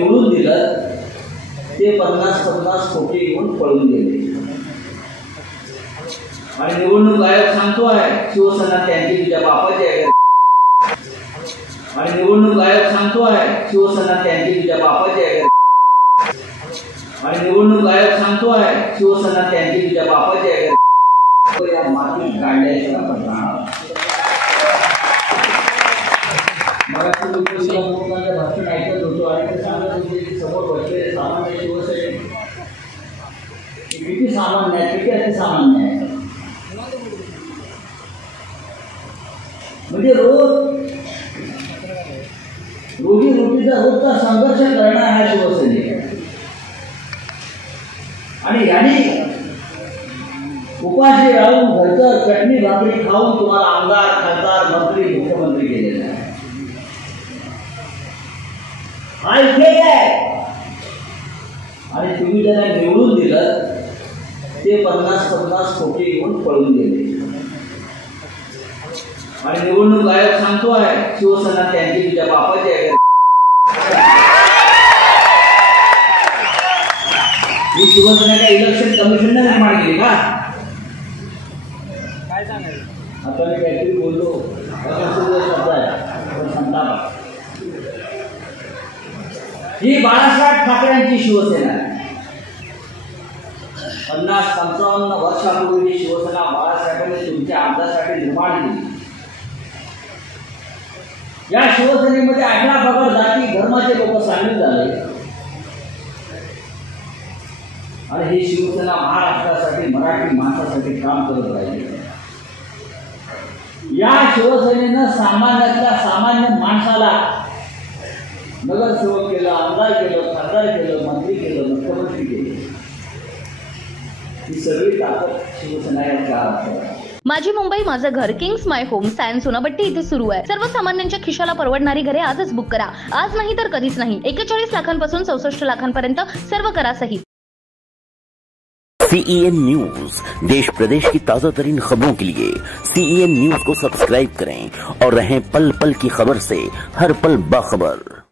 निवडून दिलं ते 50-50 कोटी घेऊन पळून गेले आणि निवडणूक आयोग सांगतोय शिवसेना त्यांची तुझ्या बापाची आहे आणि निवडणूक आयोग सांगतोय शिवसेना त्यांची तुझ्या बापाची आहे आणि निवडणूक आयोग सांगतोय शिवसेना त्यांची तुझ्या बापाची आहे या मातीत काढल्याचं आपण लोकांचं भाषण ऐकत होतो आणि ते सांगत होते की समोर बसलेले सामान्य शिवसैनिक किती सामान्य आहे, किती अतिसामान्य आहे. म्हणजे रोजीरोटीचा रोजचा संघर्ष करणारा हा शिवसैनिक आहे. आणि यांनी उपाशी राहून घरचं चटणी भाकरी खाऊन तुम्हाला आमदार खासदार मंत्री मुख्यमंत्री केलेला आहे. हा इथे आहे आणि तुम्ही त्यांना निवडून दिलं ते 50-50 कोटी घेऊन पळून गेले आणि निवडणूक आयोग सांगतोय शिवसेना त्यांची तुझ्या बापाची आहे. ही शिवसेना का इलेक्शन कमिशनने निर्माण केली का? काय सांगायचं आता मी काहीतरी बोललो शब्द आहे संताप. ही बाळासाहेब ठाकरेंची शिवसेना आहे. 50-55 वर्षापूर्वी शिवसेना बाळासाहेबांनी तुमच्या आमदारासाठी निर्माण केली. या शिवसेनेमध्ये 18 पगड जाती धर्माचे लोक सामील झाले आणि ही शिवसेना महाराष्ट्रासाठी मराठी माणसासाठी काम करत राहिली. या शिवसेनेनं सामान्यातल्या सामान्य माणसाला नगरसेवक केलं, आमदार केलं, खासदार केलं, मंत्री केलं, मुख्यमंत्री केले. ही सगळी ताकद शिवसेना या काळात. माझी मुंबई माझं घर किंग्स माय होम सॅन सोनापट्टी इथे सुरू आहे. सर्वसामान्यांच्या खिशाला परवडणारी घरे आजच बुक करा. आज नाही तर कधीच नाही. 41 लाखांपासून 64 लाखांपर्यंत सर्व करासहित. CEN न्यूज देश प्रदेश की ताजा तरीन खबरों के लिए CEN न्यूज को सब्सक्राइब करें और रहें पल पल की खबर से हर पल बाखबर।